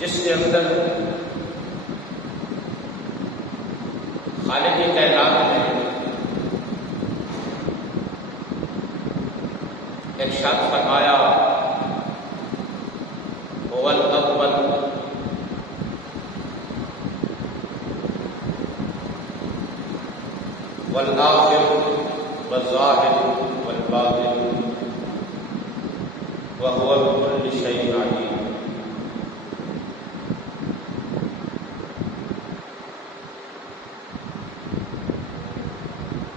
جس کے اندر خالق کائنات نے ارشاد فرمایا هو الاول والآخر والظاہر والباطن وهو بكل شيء عليم.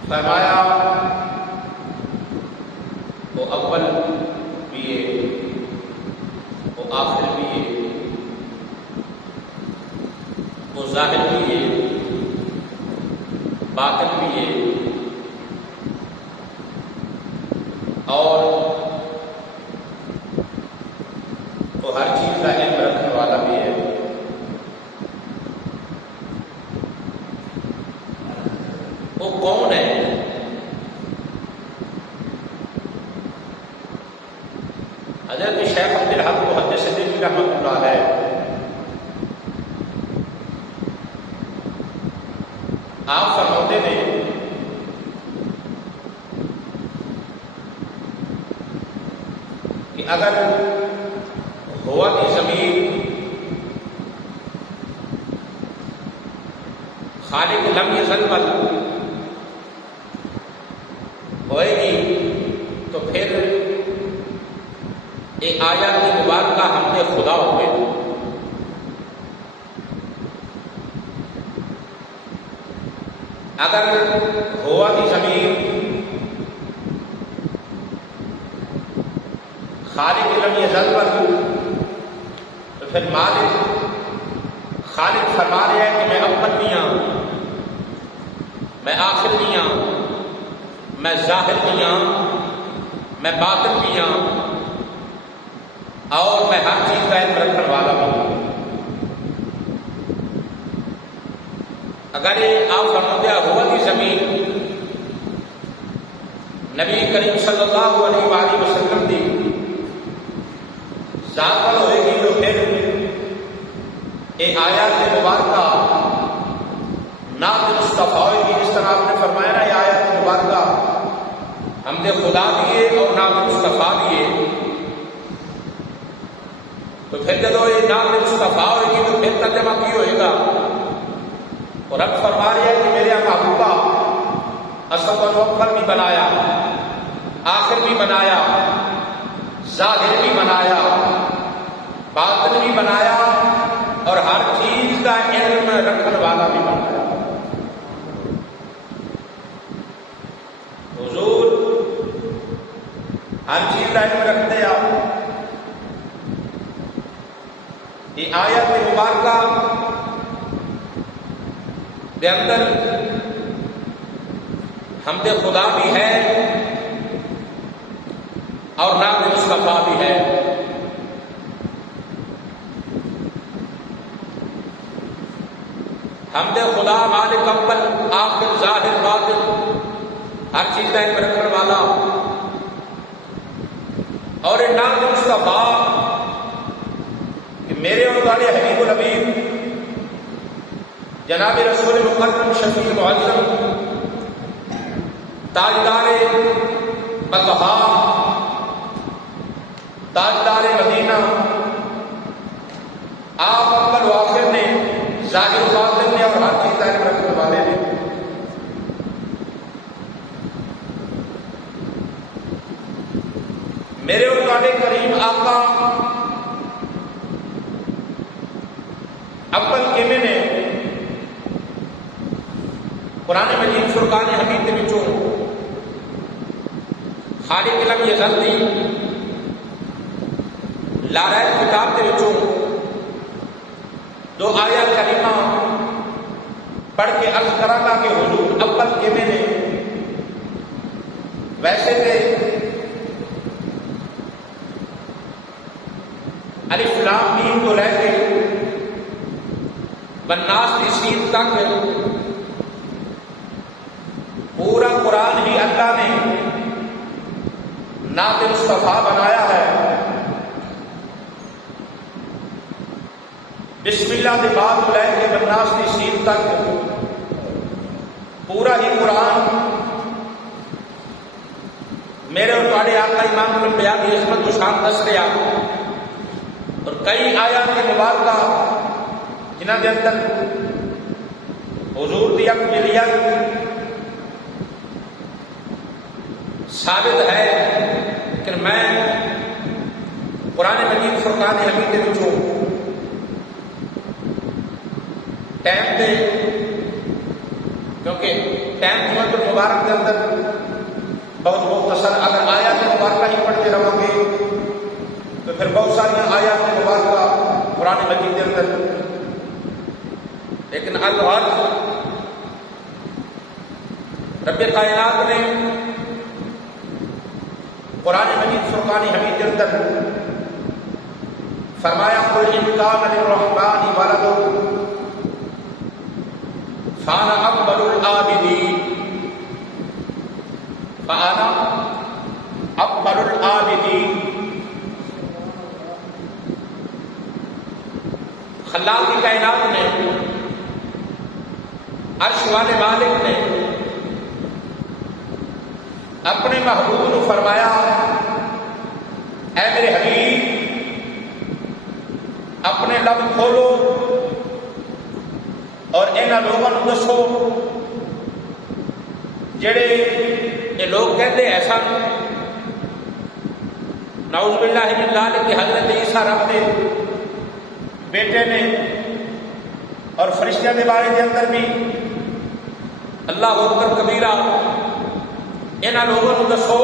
فرمایا وہ اول بھی ہے، وہ آخر بھی ہے، وہ ظاہر بھی ہے، باطن بھی ہے، اور وہ ہر چیز کا علم رکھنے والا بھی ہے. وہ کون ہے؟ حضرت شیخ عبدالحق محدث دہلوی رحمۃ اللہ علیہ آپ فرماتے ہیں کہ اگر ہوا کی ضمیر خالق لم یزل ہوئے گی تو پھر یہ آیات کی مبارکہ ہم نے خدا ہوئے. اگر ہوا کی ضمیر خالق لم یزل تو پھر مالک خالق فرما رہا ہے کہ میں اول بھی ہوں، میں آخر بھی ہوں، میں ظاہر بھی ہوں، میں باطن بھی ہوں، اور میں ہر چیز کا علم رکھنے والا بھی ہوں. اگر یہ آپ فرماتے ہوا کی زمین نبی کریم صلی اللہ علیہ وآلہ وسلم دی ذات پر ہوئے گی تو پھر یہ آیات مبارکہ نعت مصطفیٰ ہوئے گی. جس طرح آپ نے فرمایا نا یہ آیات مبارکہ حمد خدا دیے اور نعت مصطفیٰ دیے، تو پھر جب یہ نعت مصطفیٰ ہوئے گی تو پھر ترجمہ کی ہوئے گا. اور رب فرما رہے ہیں کہ میرے محبوبہ اصل و اول بھی بنایا، آخر بھی بنایا، ظاہر بھی بنایا، باطن بھی بنایا، اور ہر چیز کا علم رکھنے والا بھی بنایا. حضور ہر چیز کا علم رکھتے آپ. یہ آیت مبارکہ کے اندر حمد خدا بھی ہے اور نعت مصطفیٰ بھی ہے. حمد خدا مالک اول آخر ظاہر باطن ہر چیز کا علم رکھنے والا، اور نعت مصطفیٰ کہ میرے اور تمہارے حبیب الحبیب جناب رسول مقدم شفیع معظم تاجدار بقا تاجدار مدینہ آپ اول و آخر نے، ظاہر و باطن نے، اور ہر چیز کا علم رکھنے والے نے. میرے اور تمہارے کریم آقا اول کیمے نے قرآن مجید فرقان حمید کے وچوں خالق لم یزل دی لارائب کتاب کے وچوں دو آیات کریمہ پڑھ کے عرض کرا گا کہ حضور اول کیمے نے ویسے تھے الف لام میم تو لے کے والناس کی سین تک پورا قرآن ہی اللہ نے نعت مصطفیٰ بنایا ہے. بسم اللہ کے بعد لے کے بناس کی شیر تک پورا ہی قرآن میرے اور تھوڑے آقا امام الانبیاء کی عظمت و شان دس رہا اور کئی آیات مبارکہ جنہاں کے اندر حضور کی اقلیت ثابت ہے کہ میں قرآن مجید فرقان حمید کے وچوں ٹائم دے کیونکہ ٹائم جمعۃ المبارک کے اندر بہت مختصر اگر آیات مبارکہ ہی پڑھتے رہو گے تو پھر بہت ساری آیات مبارکہ قرآن مجید کے اندر، لیکن الغرض رب کائنات نے قرآن مجید فرقان حمید کے اندر فرمایا قل ان کان للرحمن ولد فانا اکبر العابدین، فانا اکبر العابدین۔ خلاق کی کائنات نے، عرش والے مالک نے اپنے محبوب نے فرمایا اے میرے حبیب اپنے لب کھولو اور انہاں لوگوں کو دسو جڑے یہ لوگ کہتے ہیں ایسا نعوذ باللہ من ذالک کہ حضرت عیسیٰ رب دے بیٹے نے اور فرشتوں کے بارے کے اندر بھی اللہ اکبر کبیرہ، انہاں لوگوں کو دسو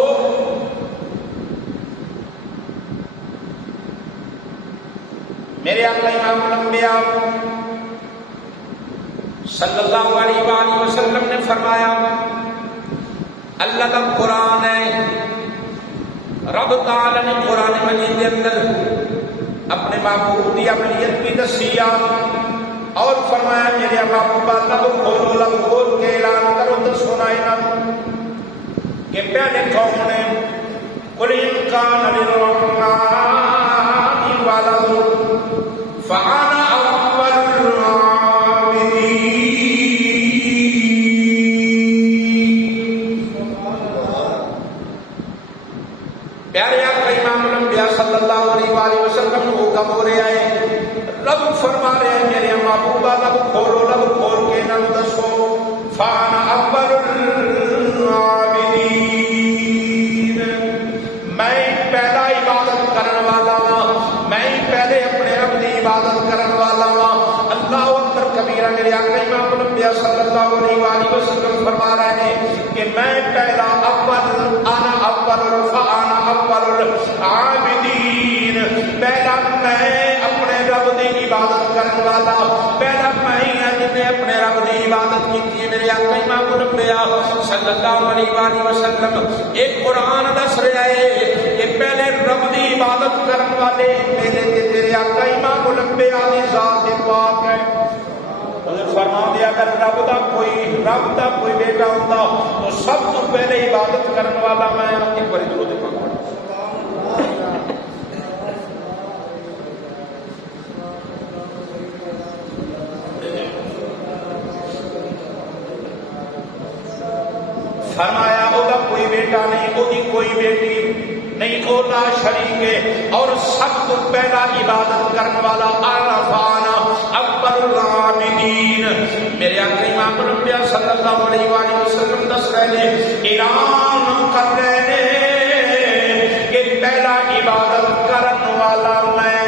میرے آقا امام الانبیاء صلی اللہ علیہ وآلہ وسلم نے فرمایا اللہ کا قرآن ہے، رب تعالی نے قرآن مجید کے اندر اپنے محبوب کی اقلیت بھی دسی اور فرمایا میرے محبوبہ لب کھولو، لب کھول کے اعلان کرو تو سنائے کہ پہلے کون نے قل ان کان للرحمن ولد فانا اول العابدین۔ پیارے آقا امام الانبیاء صلی اللہ علیہ وآلہ وسلم کو حکم ہو رہا ہے، رب فرما رہے ہیں میرے محبوبہ لب کھولو، لب کھول کے نام دسو فانا اول العابدین، میں پہلا عبادت کرنے والا ہوں، میں پہلے اپنے رب کی عبادت کرنے والا ہوں۔ اللہ اکبر کبیرہ میرے آقا امام الانبیاء صلی اللہ علیہ وآلہ وسلم فرما رہے ہیں کہ میں پہلا اول، انا اول فانا اول العابدین، پہلا میں اپنے رب کی عبادت کرنے والا، پہلا میں جن نے اپنے رب کی عبادت کی ہے۔ میرے آقا امام الانبیاء صلی اللہ علیہ وآلہ وسلم ایک قرآن دس رہا ہے کہ پہلے رب کی عبادت کرنے والے میرے تے تیرے آقا امام الانبیاء کی ذات پاک ہے۔ فرما دیا اگر رب دا کوئی بیٹا ہوتا تو سب تو پہلے عبادت کرنے والا میں، ایک بار درود پاک پڑھو۔ فرمایا اوہ کوئی بیٹا نہیں، وہی کوئی بیٹی نہیں، اولا شریک ہے اور سب تو پہلا عبادت کرنے والا عرفانا اکبر العابدین۔ میرے آقا امام الانبیاء صلی اللہ علیہ وآلہ وسلم دس رہے ہیں، اعلان کر رہے ہیں کہ پہلا عبادت کرنے والا میں،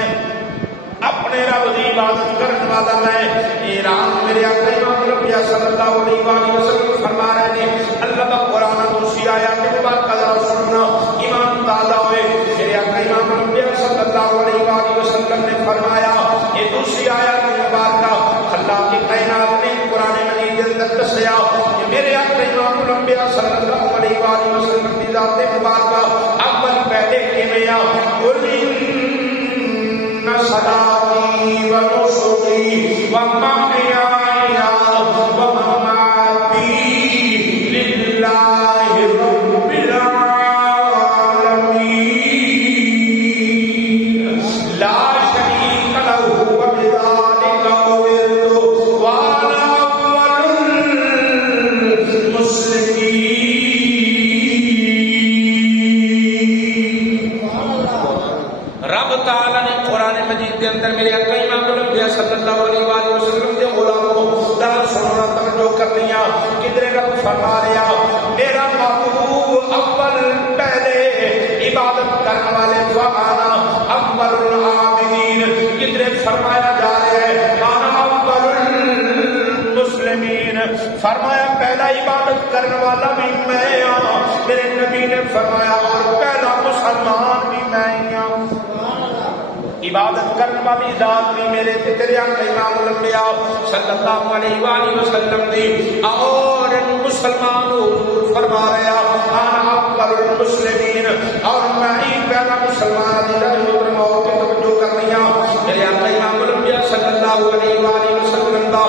اپنے رب کی عبادت کرنے والا میں۔ اعلان میرے آقا امام الانبیاء صلی اللہ علیہ وآلہ وسلم فرما رہے ہیں، اللہ کا قرآن دوسری آیات مبارکہ سننا ایمان تازہ ہوئے۔ میرے آقا امام الانبیاء صلی اللہ علیہ وآلہ وسلم نے فرمایا یہ دوسری آیات مبارکہ اللہ کی کائنات نے قرآن مجید کے اندر دسیا کہ میرے آقا امام الانبیاء صلی اللہ علیہ وآلہ وسلم کی ذات مبارکہ اول پہلے کیمیا قل ان صلاتی و نسکی و محیای و مماتی للہ رب العالمین لا شریک لہ وبذلک مجید کے اندر میرے آقا امام الانبیاء صلی اللہ علیہ وآلہ وسلم کے غلاموں دار سننا توجہ کرنیا کدھر رب فرما رہا میرا محبوب اول پہلے عبادت کرنے والے فانا اول العابدین کدھر فرمایا جا رہا ہے انا اول المسلمین فرمایا پہلا عبادت کرنے والا بھی میں ہوں میرے نبی نے فرمایا اور پہلا مسلمان بھی میں ہوں عبادت کرنے والی ذات بھی میرے تیرے آقا امام الانبیاء صلی اللہ علیہ وآلہ وسلم دی اور مسلمان حضور فرما رہا انا اول المسلمین اور میں ہی پہلا مسلمان محترم ہو کے توجہ کرنیا میرے آقا امام الانبیاء صلی اللہ علیہ وآلہ وسلم دا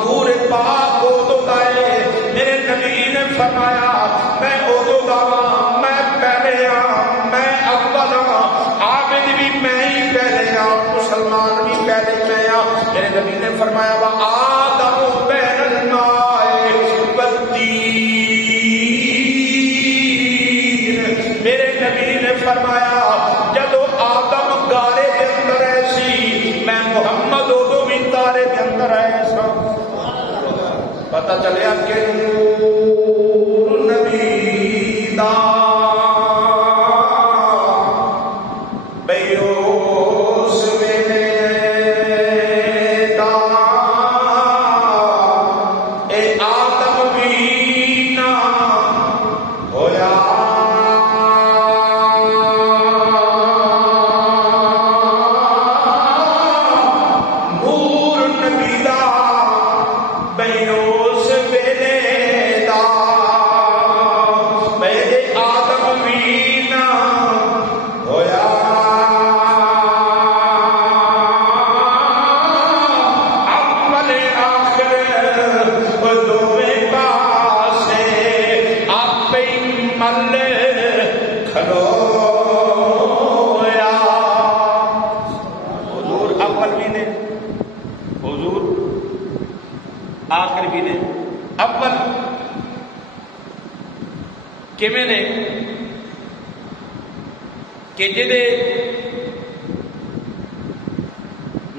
نور پاک ہو تو دائے میرے نبی نے فرمایا میں ہو تو دعا میں پہلے ہاں میں اول ہاں عابد بھی میں ہی پہلے ہاں مسلمان بھی پہلے میں ہاں میرے نبی نے فرمایا وا آدم بین الماء والطین میرے نبی نے فرمایا جدو آدم گارے کے اندر ایسی میں محمد ادو بھی تارے کے اندر ایسا پتہ چلیا کہ نور نبی دا بیوس ویلے دا اے آدم بھی نہ ہویا نور نبی دا بیوس آخر بھی نے اول کیویں نے کہ جدے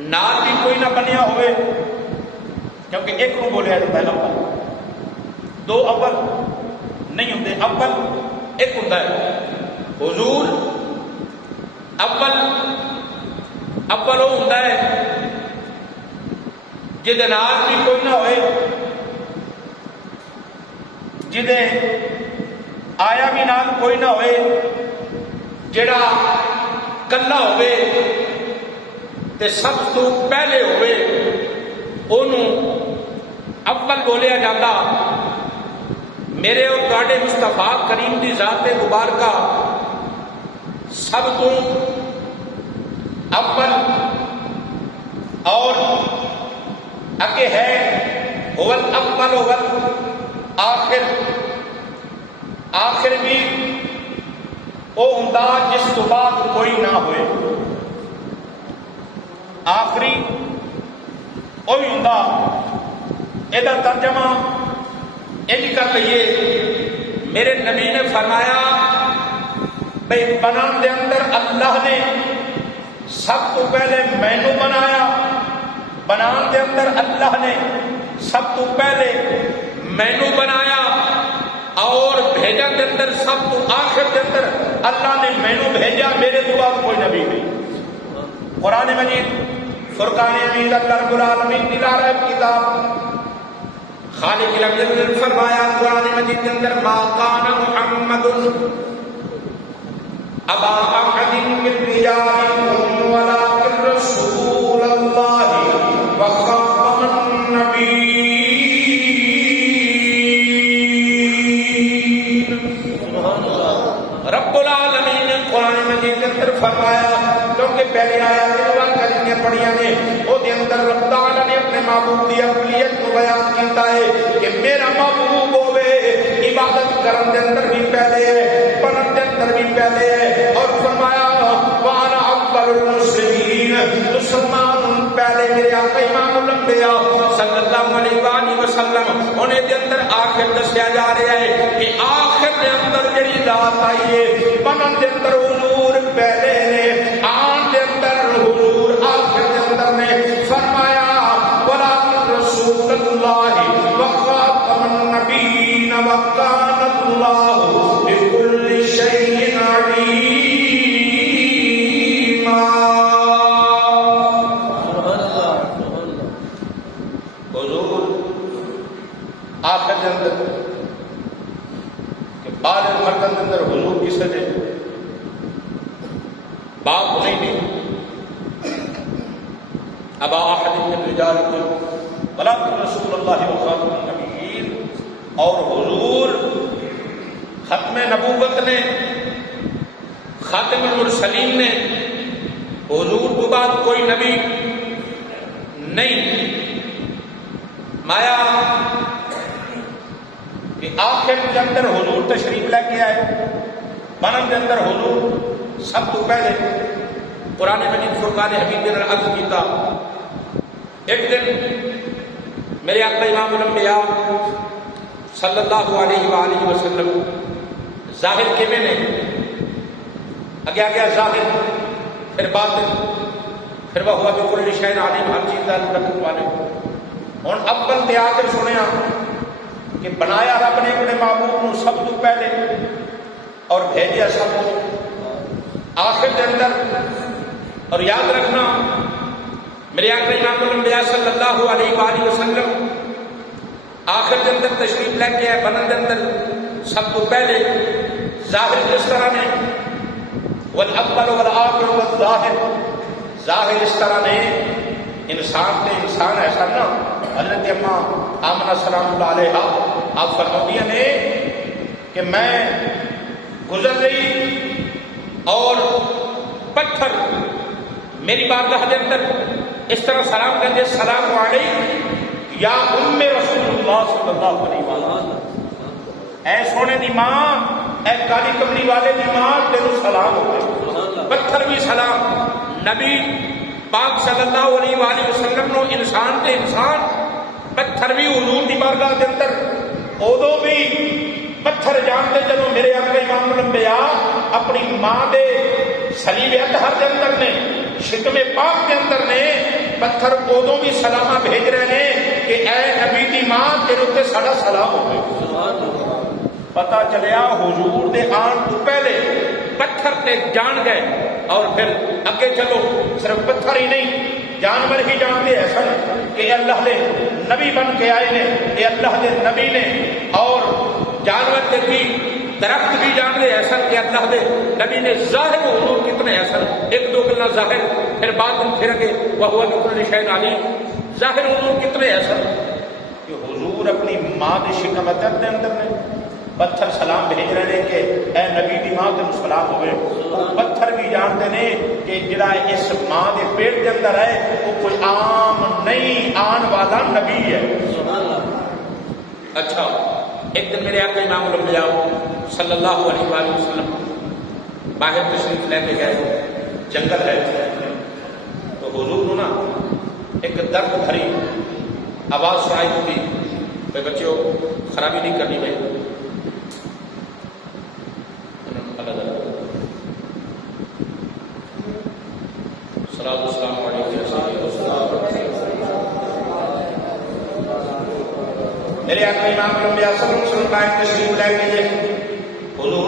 نال بھی کوئی نہ بنیا ہوئے کیونکہ ایک کو بولیا جاتا ہے اول دو اول نہیں ہوتے اول ایک ہوتا ہے حضور اول وہ ہوتا ہے جدے نال بھی کوئی نہ ہوئے جدے آیا بھی نال کوئی نہ ہوئے جڑا کلا ہوئے تے سب تو پہلے ہوئے انہوں اول بولیا جاتا میرے اور تواڈے مصطفیٰ کریم دی ذات مبارکہ سب تو اول اور اگے ہے اول اول اول آخر بھی وہ ہوندا جس تو بعد کوئی نہ ہوئے آخری وہی ہوندا یہ ترجمہ انج کر لئیے میرے نبی نے فرمایا بھئی بنان دے اندر اللہ نے سب تو پہلے مینو بنایا بنان دے اندر اللہ نے سب تو پہلے مینو بنایا اور بھیجا کے اندر سب تو آخر کے اندر اللہ نے مینو بھیجا میرے تو بعد کوئی نبی نہیں قرآن مجید فرقان حمید اللہ رب العالمین دلارہ کتاب خالق الامر فرمایا قرآن مجید کے اندر ما کان محمد ابا احد من رجالکم ولکن رسول اللہ وخاتم النبیین رب العالمین نے قرآن مجید کے اندر فرمایا کیونکہ پہلے آیا تلوان کرینے پڑھیاں نے وہ دے اندر رب تعالیٰ نے اپنے معبود دی اقلیت کو بیان کیتا ہے کہ میرا معبود ہوئے عبادت کرن دے اندر بھی پہلے ہے پڑھن دے اندر بھی پہلے ہے اور فرمایا وانا اکبر المسلمین مسلمان پہلے میرے آقا امام الانبیاء صلی اللہ علیہ وآلہ وسلم انہیں دے اندر آخر دسیا جا رہا ہے کہ آخر دے اندر جڑی ذات آئی ہے پڑھن دے اندر حضور پہلے نے آن دے اندر حضور کے اندر کہ بالغ مردن کے اندر حضور کسے نے باپ نہیں دی ابا احد من رجالکم ولکن رسول اللہ وخاتم النبیین، اور حضور ختم نبوت نے، خاتم المرسلین نے، حضور کے بعد کوئی نبی نہیں، مایا کہ آخر کے اندر حضور تشریف لے کے آئے، بنم کے اندر حضور سب تو پہلے قرآن مجید فرقان حمید نے عرض کیتا ایک دن میرے آقا امام الانبیاء صلی اللہ علیہ وآلہ وسلم ظاہر کے میں نے آگے آگے ظاہر پھر باطن پھر وہ ہوا بکل شیء علیم، ہر چیز کا رکھنے والے، اور اول تے آخر سنیا کہ بنایا رب نے اپنے معبود کو سب تو پہلے اور بھیجیا سب کو آخر کے اندر۔ اور یاد رکھنا میرے آقا امام الانبیاء صلی اللہ علیہ وآلہ وسلم آخر کے اندر تشریف لے کے آئے، بنن کے اندر سب تو پہلے ظاہر کس طرح نے والاول والآخر والظاہر، ظاہر اس طرح نے انسان تے انسان ایسا نا، حضرت اماں آمنہ سلام اللہ علیہ آپ فرماتی ہیں کہ میں گزر رہی اور پتھر میری بارگاہ کے اندر اس طرح سلام کہتے السلام علیکم یا ام رسول اللہ صلی اللہ علیہ وسلم، اے سونے دی ماں، اے کالی کملی والے دی ماں، تیرے سلام ہو گئے۔ پتھر بھی سلام، نبی پاک صلی اللہ علیہ وآلہ وسلم نو انسان تے انسان، پتھر بھی حضور دی بارگاہ کے اندر ادو بھی پتھر جانتے جدو میرے آقا امام الانبیاء اپنی ماں دے صلیب اطہر کے اندر نے، شکم پاک کے اندر نے، پتھر ادو بھی سلامہ بھیج رہے ہیں کہ اے نبی دی ماں تیرے تے ساڈا سلام ہو گئے۔ پتہ چلیا حضور دے آن تو پہلے پتھر تے جان گئے، اور پھر اگے چلو صرف پتھر ہی نہیں جانور ہی جانتے ہیں سن کہ اللہ نے نبی بن کے آئے نے، یہ اللہ دے نبی نے، اور جانور تے بھی درخت بھی جانتے ہیں سن کہ اللہ دے نبی نے۔ ظاہر حضور کتنے ہیں سن، ایک دو گلا ظاہر پھر باطن پھر کے وہو بکل شیء علیم، ظاہر حضور کتنے ہیں سن کہ حضور اپنی ماں دی شکم اطہر دے اندر نے پتھر سلام بھیج رہے ہیں کہ اے نبی دی ماں تینوں سلام ہوئے۔ وہ پتھر بھی جانتے ہیں کہ جڑا اس ماں دے پیٹ کے اندر ہے وہ کوئی عام نہیں، آن والا نبی ہے۔ اچھا ایک دن میرے آقا امام الانبیاء صلی اللہ علیہ وآلہ وسلم باہر تشریف لے کے گئے، جنگل ہے، تو حضور نا ایک درد بھری آواز سنائی دی، بھائی بچوں خرابی نہیں کرنی بھائی، السلام علیکم۔ میرے آقا امام الانبیاء صلی اللہ علیہ وسلم باہر تشریف لے کے گئے، حضور